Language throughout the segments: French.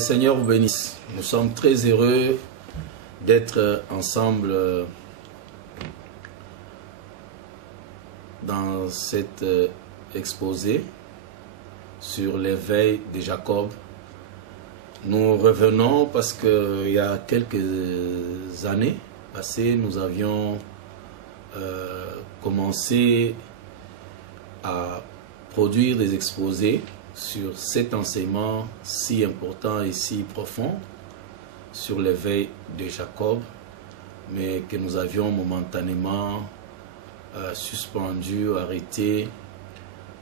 Seigneur vous bénisse. Nous sommes très heureux d'être ensemble dans cet exposé sur l'éveil de Jacob. Nous revenons parce qu'il y a quelques années passées, nous avions commencé à produire des exposés sur cet enseignement si important et si profond sur l'éveil de Jacob, mais que nous avions momentanément suspendu, arrêté,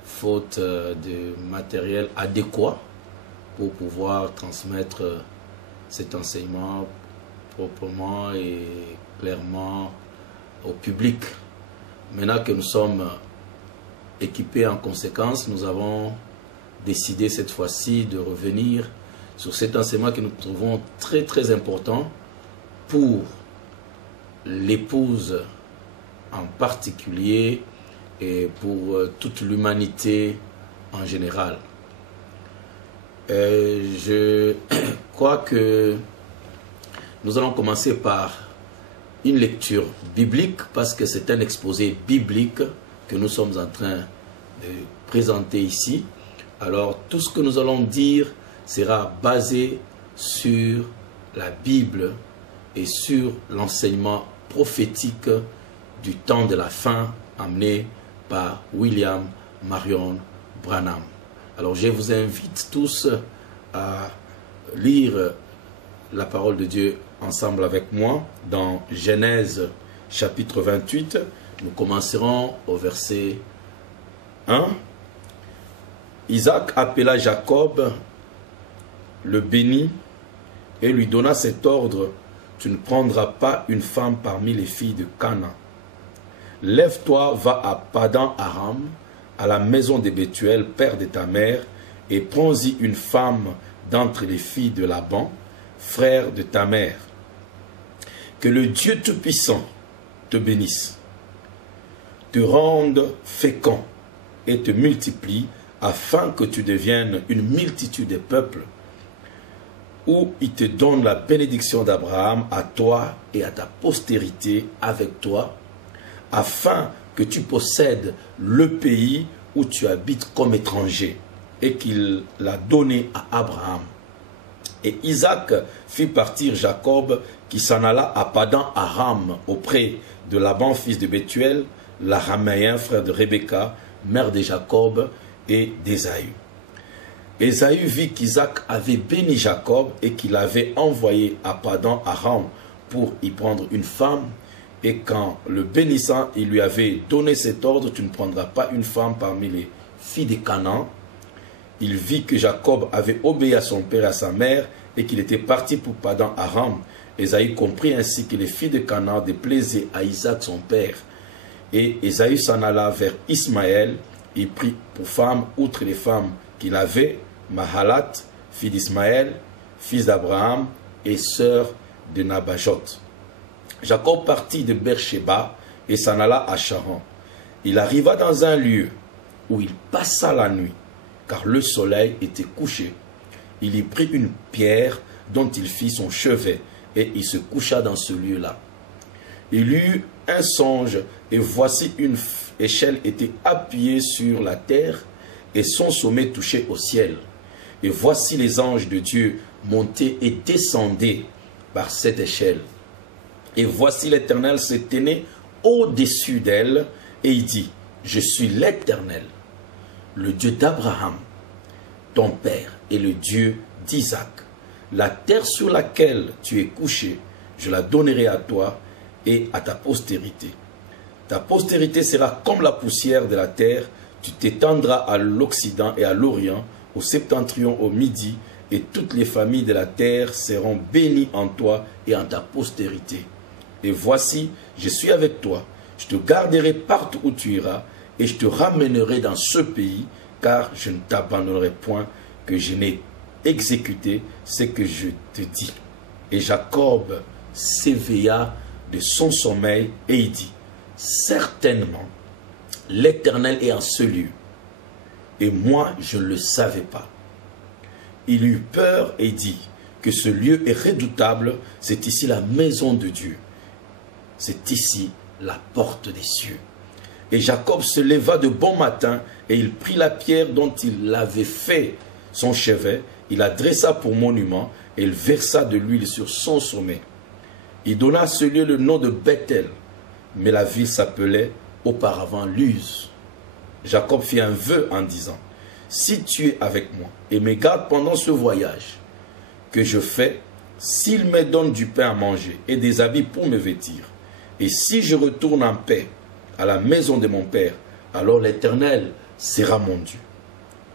faute de matériel adéquat pour pouvoir transmettre cet enseignement proprement et clairement au public. Maintenant que nous sommes équipés en conséquence, nous avons décidé cette fois-ci de revenir sur cet enseignement que nous trouvons très très important pour l'épouse en particulier et pour toute l'humanité en général. Je crois que nous allons commencer par une lecture biblique parce que c'est un exposé biblique que nous sommes en train de présenter ici. Alors tout ce que nous allons dire sera basé sur la Bible et sur l'enseignement prophétique du temps de la fin amené par William Marion Branham. Alors je vous invite tous à lire la parole de Dieu ensemble avec moi dans Genèse chapitre 28. Nous commencerons au verset 1. Isaac appela Jacob, le bénit et lui donna cet ordre: tu ne prendras pas une femme parmi les filles de Canaan. Lève-toi, va à Padan Aram, à la maison de Bethuel, père de ta mère, et prends-y une femme d'entre les filles de Laban, frère de ta mère. Que le Dieu Tout-Puissant te bénisse, te rende fécond et te multiplie, afin que tu deviennes une multitude de peuples, où il te donne la bénédiction d'Abraham à toi et à ta postérité avec toi, afin que tu possèdes le pays où tu habites comme étranger, et qu'il l'a donné à Abraham. Et Isaac fit partir Jacob, qui s'en alla à Padan Aram, auprès de Laban, fils de Bethuel, l'araméen, frère de Rebecca, mère de Jacob et d'Ésaü. Ésaü vit qu'Isaac avait béni Jacob et qu'il avait envoyé à Padan Aram pour y prendre une femme. Et quand le bénissant, il lui avait donné cet ordre: tu ne prendras pas une femme parmi les filles de Canaan. Il vit que Jacob avait obéi à son père et à sa mère et qu'il était parti pour Padan Aram. Ésaü comprit ainsi que les filles de Canaan déplaisaient à Isaac son père. Et Ésaü s'en alla vers Ismaël. Il prit pour femme, outre les femmes qu'il avait, Mahalat, fille d'Ismaël, fils d'Abraham et sœur de Nabajot. Jacob partit de Beersheba et s'en alla à Charan. Il arriva dans un lieu où il passa la nuit, car le soleil était couché. Il y prit une pierre dont il fit son chevet, et il se coucha dans ce lieu-là. Il eut un songe, et voici une échelle était appuyée sur la terre, et son sommet touchait au ciel. Et voici les anges de Dieu montaient et descendaient par cette échelle. Et voici l'Éternel se tenait au-dessus d'elle, et il dit: je suis l'Éternel, le Dieu d'Abraham, ton père, et le Dieu d'Isaac. La terre sur laquelle tu es couché, je la donnerai à toi et à ta postérité. Ta postérité sera comme la poussière de la terre, tu t'étendras à l'Occident et à l'Orient, au septentrion, au Midi, et toutes les familles de la terre seront bénies en toi et en ta postérité. Et voici, je suis avec toi, je te garderai partout où tu iras, et je te ramènerai dans ce pays, car je ne t'abandonnerai point, que je n'ai exécuté ce que je te dis. Et Jacob s'éveilla de son sommeil, et il dit: certainement, l'Éternel est en ce lieu, et moi je ne le savais pas. il eut peur et dit que ce lieu est redoutable, c'est ici la maison de Dieu. C'est ici la porte des cieux. Et Jacob se leva de bon matin et il prit la pierre dont il avait fait son chevet, il la dressa pour monument et il versa de l'huile sur son sommet. Il donna à ce lieu le nom de Bethel, mais la ville s'appelait auparavant Luz. Jacob fit un vœu en disant, si tu es avec moi et me gardes pendant ce voyage que je fais, s'il me donne du pain à manger et des habits pour me vêtir, et si je retourne en paix à la maison de mon père, alors l'Éternel sera mon Dieu.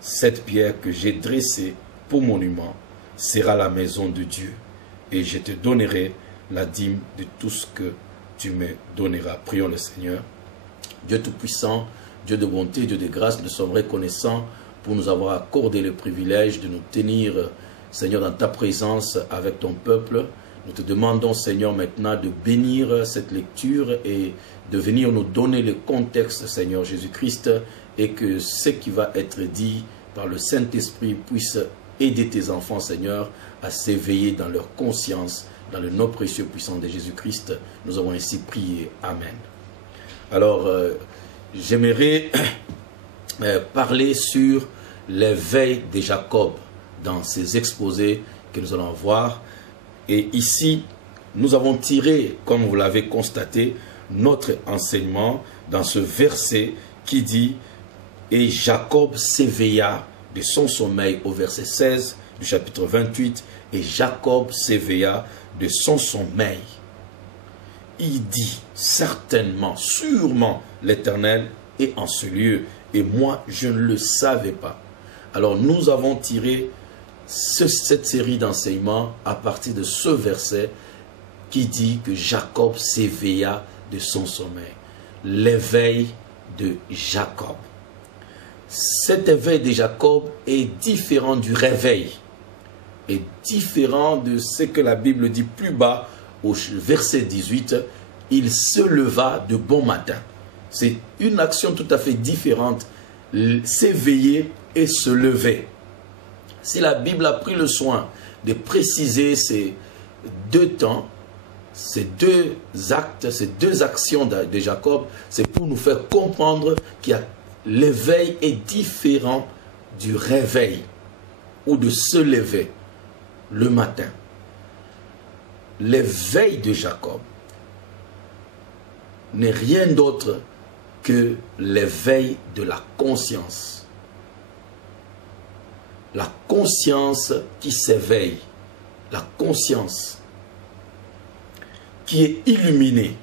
Cette pierre que j'ai dressée pour monument sera la maison de Dieu, et je te donnerai la dîme de tout ce que tu me donneras. Prions le Seigneur. Dieu Tout-Puissant, Dieu de bonté, Dieu de grâce, nous sommes reconnaissants pour nous avoir accordé le privilège de nous tenir, Seigneur, dans ta présence avec ton peuple. Nous te demandons, Seigneur, maintenant de bénir cette lecture et de venir nous donner le contexte, Seigneur Jésus-Christ, et que ce qui va être dit par le Saint-Esprit puisse aider tes enfants, Seigneur, à s'éveiller dans leur conscience, dans le nom précieux puissant de Jésus-Christ. Nous avons ainsi prié. Amen. Alors, j'aimerais parler sur l'éveil de Jacob dans ces exposés que nous allons voir. Et ici, nous avons tiré, comme vous l'avez constaté, notre enseignement dans ce verset qui dit « Et Jacob s'éveilla de son sommeil » au verset 16 du chapitre 28. « Et Jacob s'éveilla de son sommeil. » Il dit certainement, sûrement, l'Éternel est en ce lieu. Et moi, je ne le savais pas. Alors, nous avons tiré cette série d'enseignements à partir de ce verset qui dit que Jacob s'éveilla de son sommeil. L'éveil de Jacob. Cet éveil de Jacob est différent du réveil. Est différent de ce que la Bible dit plus bas au verset 18. Il se leva de bon matin. C'est une action tout à fait différente. S'éveiller et se lever. Si la Bible a pris le soin de préciser ces deux temps, ces deux actes, ces deux actions de Jacob, c'est pour nous faire comprendre qu'il y a l'éveil est différent du réveil ou de se lever le matin. L'éveil de Jacob n'est rien d'autre que l'éveil de la conscience. La conscience qui s'éveille, la conscience qui est illuminée,